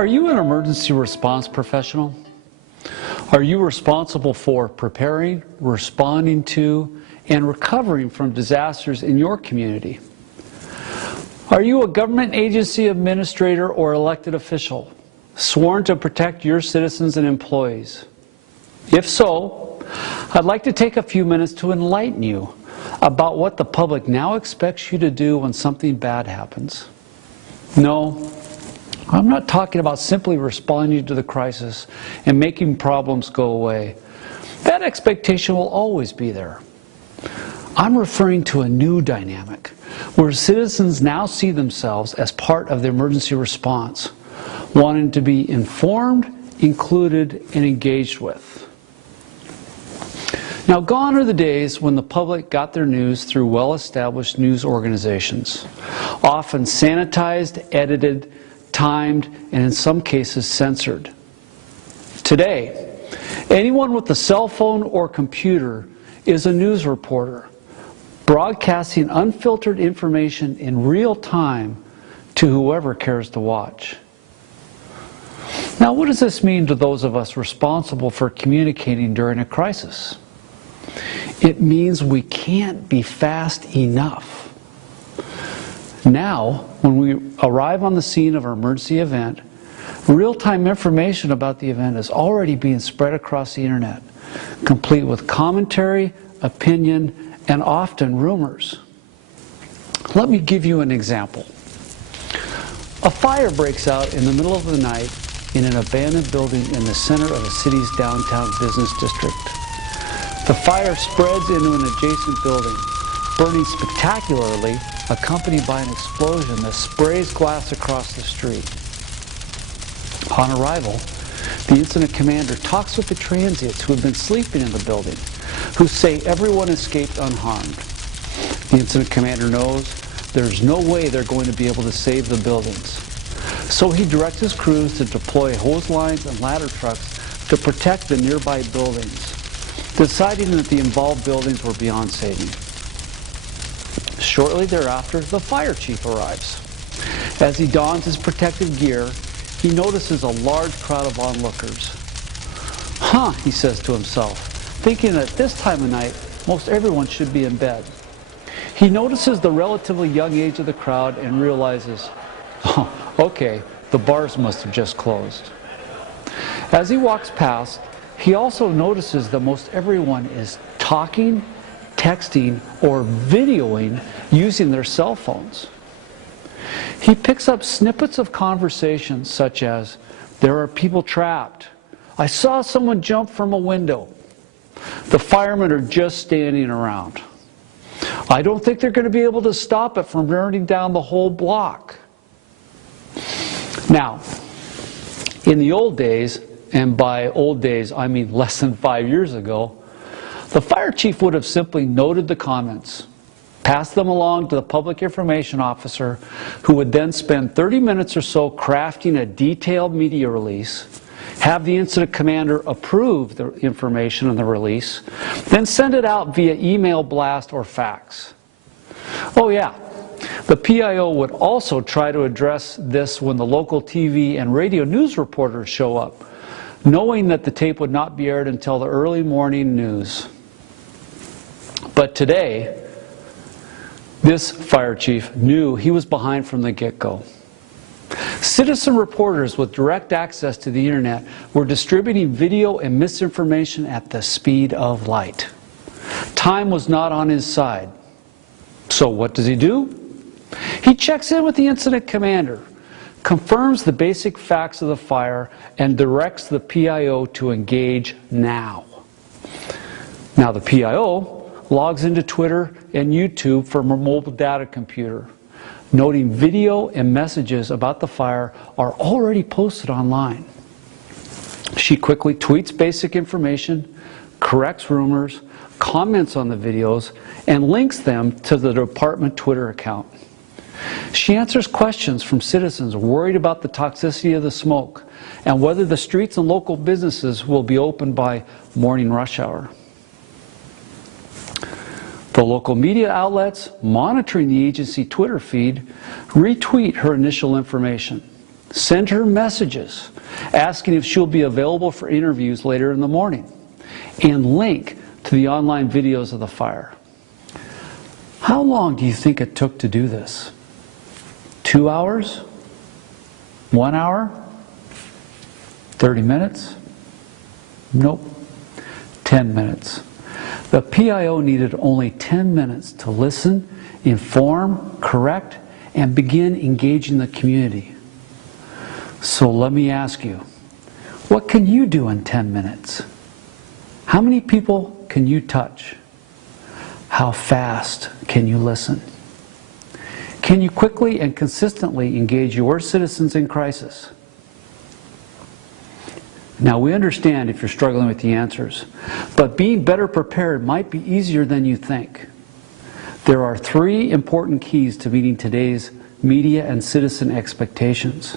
Are you an emergency response professional? Are you responsible for preparing, responding to, and recovering from disasters in your community? Are you a government agency administrator or elected official, sworn to protect your citizens and employees? If so, I'd like to take a few minutes to enlighten you about what the public now expects you to do when something bad happens. No, I'm not talking about simply responding to the crisis and making problems go away. That expectation will always be there. I'm referring to a new dynamic where citizens now see themselves as part of the emergency response, wanting to be informed, included, and engaged with. Now, gone are the days when the public got their news through well-established news organizations, often sanitized, edited, timed, and in some cases censored. Today, anyone with a cell phone or computer is a news reporter, broadcasting unfiltered information in real time to whoever cares to watch. Now, what does this mean to those of us responsible for communicating during a crisis? It means we can't be fast enough. Now, when we arrive on the scene of an emergency event, real-time information about the event is already being spread across the internet, complete with commentary, opinion, and often rumors. Let me give you an example. A fire breaks out in the middle of the night in an abandoned building in the center of a city's downtown business district. The fire spreads into an adjacent building, burning spectacularly, accompanied by an explosion that sprays glass across the street. On arrival, the incident commander talks with the transients who have been sleeping in the building, who say everyone escaped unharmed. The incident commander knows there's no way they're going to be able to save the buildings. So he directs his crews to deploy hose lines and ladder trucks to protect the nearby buildings, deciding that the involved buildings were beyond saving. Shortly thereafter, the fire chief arrives. As he dons his protective gear, he notices a large crowd of onlookers. He says to himself, thinking that this time of night, most everyone should be in bed. He notices the relatively young age of the crowd and realizes, okay, the bars must have just closed. As he walks past, he also notices that most everyone is talking, texting, or videoing using their cell phones. He picks up snippets of conversations such as, "There are people trapped. I saw someone jump from a window. The firemen are just standing around. I don't think they're going to be able to stop it from burning down the whole block." Now, in the old days, and by old days I mean less than 5 years ago, the fire chief would have simply noted the comments, passed them along to the public information officer, who would then spend 30 minutes or so crafting a detailed media release, have the incident commander approve the information in the release, then send it out via email blast or fax. Oh yeah, the PIO would also try to address this when the local TV and radio news reporters show up, knowing that the tape would not be aired until the early morning news. But today, this fire chief knew he was behind from the get-go. Citizen reporters with direct access to the internet were distributing video and misinformation at the speed of light. Time was not on his side. So what does he do? He checks in with the incident commander, confirms the basic facts of the fire, and directs the PIO to engage now. Now the PIO logs into Twitter and YouTube from a mobile data computer, noting video and messages about the fire are already posted online. She quickly tweets basic information, corrects rumors, comments on the videos, and links them to the department Twitter account. She answers questions from citizens worried about the toxicity of the smoke and whether the streets and local businesses will be open by morning rush hour. The local media outlets monitoring the agency Twitter feed retweet her initial information. Send her messages asking if she'll be available for interviews later in the morning, and link to the online videos of the fire. How long do you think it took to do this? 2 hours? 1 hour? 30 minutes? Nope. 10 minutes. The PIO needed only 10 minutes to listen, inform, correct, and begin engaging the community. So let me ask you, what can you do in 10 minutes? How many people can you touch? How fast can you listen? Can you quickly and consistently engage your citizens in crisis? Now, we understand if you're struggling with the answers, but being better prepared might be easier than you think. There are 3 important keys to meeting today's media and citizen expectations.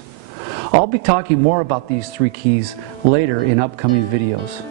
I'll be talking more about these 3 keys later in upcoming videos.